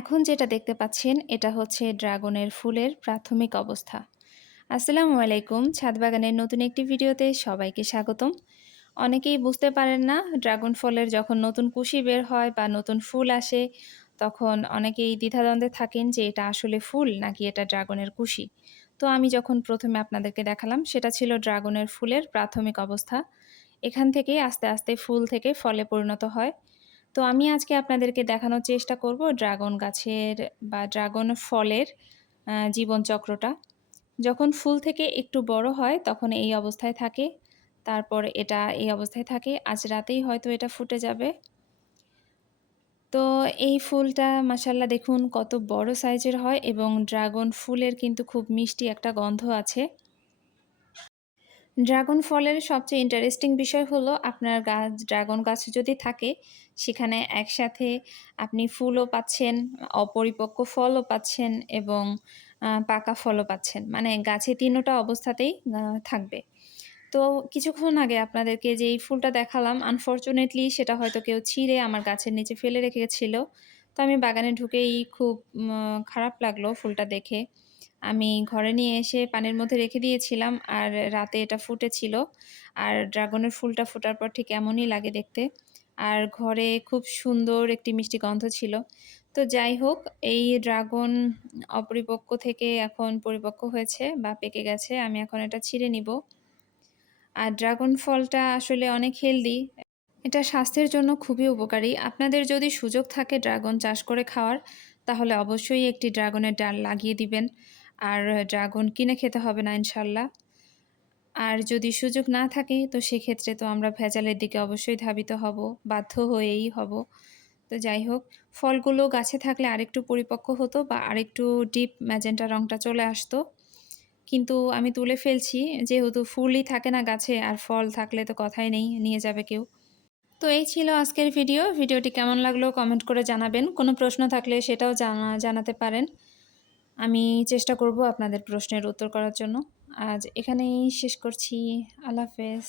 এখন যেটা দেখতে পাচ্ছেন এটা হচ্ছে ড্রাগনের ফুলের প্রাথমিক অবস্থা। আসসালামু আলাইকুম, ছাদ বাগানের নতুন একটি ভিডিওতে সবাইকে স্বাগতম। অনেকেই বুঝতে পারেন না ড্রাগন ফলের যখন নতুন কুশি বের হয় বা নতুন ফুল আসে, তখন অনেকেই দ্বিধাদ্বন্দ্বে থাকেন যে এটা আসলে ফুল নাকি এটা ড্রাগনের কুশি। তো আমি যখন প্রথমে আপনাদেরকে দেখালাম সেটা ছিল ড্রাগনের ফুলের প্রাথমিক অবস্থা। এখান থেকেই আস্তে আস্তে ফুল থেকে ফলে পরিণত হয়। তো আমি আজকে আপনাদেরকে দেখানোর চেষ্টা করব ড্রাগন গাছের বা ড্রাগন ফলের জীবনচক্রটা। যখন ফুল থেকে একটু বড় হয় তখন এই অবস্থায় থাকে। তারপর এটা এই অবস্থায় থাকে। আজ রাতেই হয়তো এটা ফুটে যাবে। তো এই ফুলটা মাশাআল্লাহ দেখুন কত বড় সাইজের হয় এবং ড্রাগন ফুলের কিন্তু খুব মিষ্টি একটা গন্ধ আছে। ড্রাগন ফলের সবচেয়ে ইন্টারেস্টিং বিষয় হলো আপনার গাছ ড্রাগন গাছ যদি থাকে, সেখানে একসাথে আপনি ফুলও পাচ্ছেন, অপরিপক্ক ফলও পাচ্ছেন এবং পাকা ফলও পাচ্ছেন। মানে গাছে ৩ টা অবস্থাতেই থাকবে। তো কিছুক্ষণ আগে আপনাদেরকে যেই ফুলটা দেখালাম, আনফরচুনেটলি সেটা হয়তো কেউ ছিঁড়ে আমার গাছের নিচে ফেলে রেখেছিল। তো আমি বাগানে ঢুকেই খুব খারাপ লাগলো ফুলটা দেখে। আমি ঘরে নিয়ে এসে পানির মধ্যে রেখে দিয়েছিলাম আর রাতে এটা ফুটেছিল। আর ড্রাগনের ফুলটা ফোটার পর ঠিক এমনই লাগে দেখতে। আর ঘরে খুব সুন্দর একটি মিষ্টি গন্ধ ছিল। তো যাই হোক, এই ড্রাগন অপরিপক্ক থেকে এখন পরিপক্ক হয়েছে বা পেকে গেছে। আমি এখন এটা ছিঁড়ে নিব। আর ড্রাগন ফলটা আসলে অনেক হেলদি। এটা স্বাস্থ্যের জন্য খুবই উপকারী। আপনাদের যদি সুযোগ থাকে ড্রাগন চাষ করে খাওয়ার, তাহলে অবশ্যই একটি ড্রাগনের ডাল লাগিয়ে দিবেন। আর ড্রাগন কিনে খেতে হবে না ইনশাল্লাহ। আর যদি সুযোগ না থাকে তো সেক্ষেত্রে তো আমরা ভেজালের দিকে অবশ্যই ধাবিত হব, বাধ্য হয়েই হব। তো যাই হোক, ফলগুলো গাছে থাকলে আরেকটু পরিপক্ক হতো বা আরেকটু ডিপ ম্যাজেন্টা রংটা চলে আসতো। কিন্তু আমি তুলে ফেলছি যেহেতু ফুলই থাকে না গাছে আর ফল থাকলে তো কথাই নেই, নিয়ে যাবে কেউ। তো এই ছিল আজকের ভিডিও। ভিডিওটি কেমন লাগলো কমেন্ট করে জানাবেন। কোনো প্রশ্ন থাকলে সেটাও জানাতে পারেন। আমি চেষ্টা করব আপনাদের প্রশ্নের উত্তর করার জন্য। আজ এখানেই শেষ করছি। আল্লাহ হাফেজ।